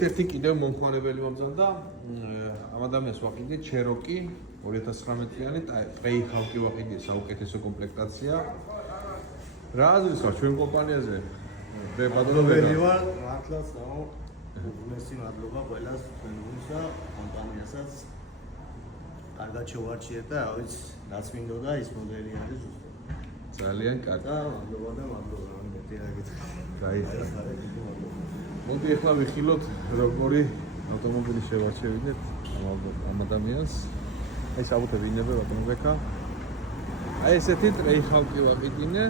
ერთ-ერთი კიდევ მომხმარებელი მომზანდა ამ ადამიანს ვაყიდე Cherokee 2019-იანი Trayhawk-ი ვაყიდე საუკეთესო კომპლექტაცია. რა აზრის ხარ ჩვენ კომპანიაზე? მადლობელი ვარ, მართლაც რაო უგუნესი მადლობა ყველას თქვენისა კომპანიასაც. კარგად შევარჩიეთ და რა ვიცი, რაც მინდოდა ის მოდელი არის ზუსტად. ძალიან კარგი. და მადლობა და მადლობა რა მეტი რა გითხრა. გაიცნო. მოდი ახლა ვიხილოთ როგორი ავტომობილი შევარჩევინეთ ამ ადამიანს. აი საბუთები ინებე ბატონო ბექა. აი ესეთი Trayhawk-ი ვაყიდინე.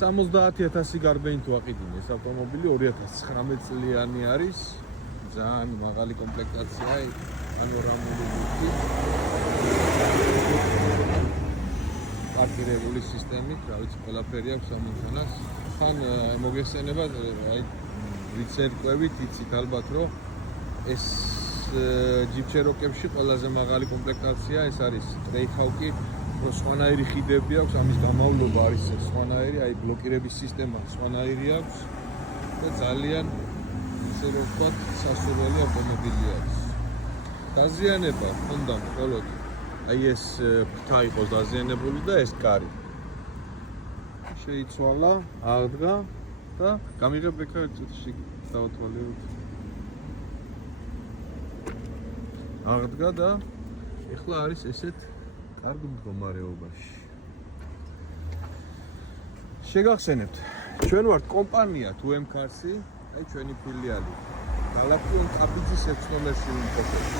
70000 გარბენით ვაყიდინე ეს ავტომობილი 2019 წლიანი არის. ძალიან მაღალი კომპლექტაცია, პანორამული ლუკი. პარკირებული სისტემით, რა ვიცი, ყველაფერი აქვს ამონთანას. ხან მოგესწენება აი რიცერკვევით იცით ალბათ რომ ეს Jeep Cherokee-ში ყველაზე მაღალი კომპლექტაცია ეს არის Trayhawk-ი, რომ სხვანაირი ხიდები აქვს, ამის გამავლობა არის სხვანაირი, აი ბლოკირების სისტემა სხვანაირი აქვს და ძალიან ისე რომ ვთქვათ, სასურველი ავტომობილი არის. დაზიანება ჰქონდა მხოლოდ აი ეს ფრთა იყოს დაზიანებული და ეს კარი. შეიცვალა, აღდგა და გამიღებ ეკა ერთში დავათვალიეროთ. აღდგა და ეხლა არის ესეთ კარგ მდგომარეობაში. შეგახსენებთ, ჩვენ ვართ კომპანია 2M Cars-ი, აი ჩვენი ფილიალი. ქალაქი ონკაპიძის 6 ნომერში ვიმყოფებით.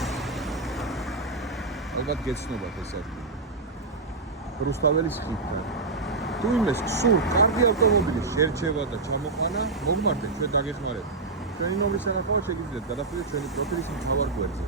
ალბათ გეცნობათ ეს ადგილი. რუსთაველის ხიდთან. თუ იმეს გსურთ კარგი ავტომობილი შერჩევა და ჩამოყანა, მოგმართეთ, ჩვენ დაგეხმარებთ. ჩვენი ნომრის სანახავად შეგიძლიათ გადაფრთხილდეთ ჩვენი პროფილის მთავარ გვერდზე.